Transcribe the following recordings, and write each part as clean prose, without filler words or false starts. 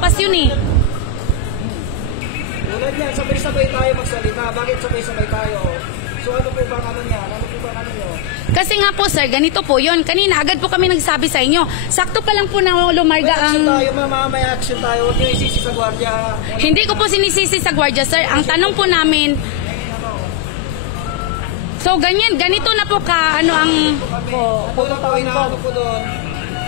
lampas yun eh. Tulad yan, sabay-sabay tayo magsalita. Bakit sabay-sabay tayo? So ano po bang ano niya? Ano po bang ano nyo? Kasi nga po sir, ganito po yun. Kanina agad po kami nagsabi sa inyo. Sakto pa lang po na lumarga ang... May action tayo. Huwag nyo isisi sa gwardiya. Hindi ko po sinisisi sa gwardiya sir. Ang tanong po namin... So ganyan, ganito na po ka ano ang... Tulad po, inaano po doon.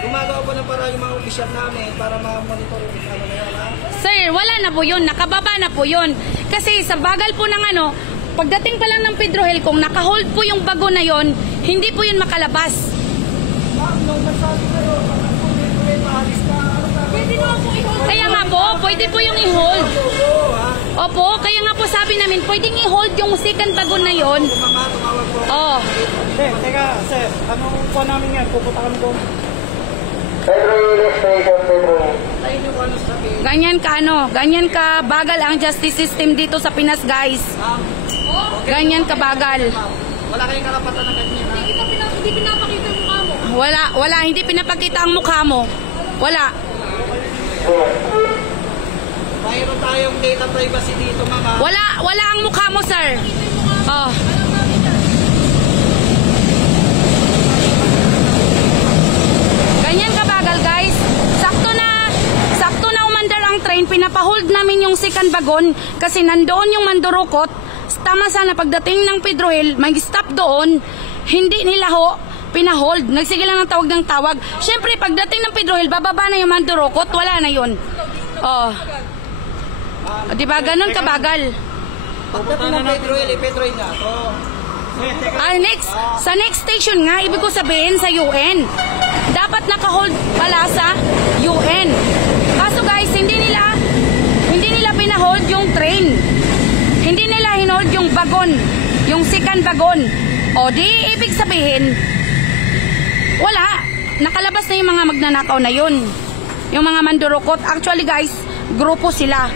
Gumagawa po ng para yung mga opisyal namin para ma-monitor yung ano na yan. Sir, wala na po yun. Nakababa na po yun. Kasi sa bagal po ng ano, pagdating pa lang ng Pedro Hill, kung nakahold po yung bago na yon, hindi po yun makalabas. Kaya nga po, pwede po yung i-hold. Opo, kaya nga po sabi namin, pwedeng i-hold yung second bago na yon. Oh. Teka, sir, anong po namin yan? Pupunta kami doon. Ganyan ka bagal ang justice system dito sa Pinas, guys. Ganyan ka bagal. Wala kayong karapatan na ganyan. Hindi pinapakita yung mukha mo. Wala, hindi pinapakita ang mukha mo. Wala. Mayroon tayong data privacy dito, mama. Wala ang mukha mo, sir. Oh. Ganyan ka bagal, guys. Sakto na umandar ang train, pinapahold namin yung second wagon kasi nandoon yung mandurukot. Tama sana pagdating ng Pedro Hill, mag-stop doon, hindi nila pinahold. Nagsige lang ng tawag. Siyempre, pagdating ng Pedro Hill, bababa na yung mandurukot, wala na yun. Oh. Diba, ganun kabagal. Pagdating ng Pedro Hill na to. Sa next station nga, ibig ko sabihin sa UN. Dapat naka-hold pala sa UN. Kaso guys, hindi nila pinahold yung train. Hindi nila hinold yung wagon, yung second wagon. O di ibig sabihin, wala. Nakalabas na yung mga magnanakaw na yun. Yung mga mandurukot. Actually guys, grupo sila.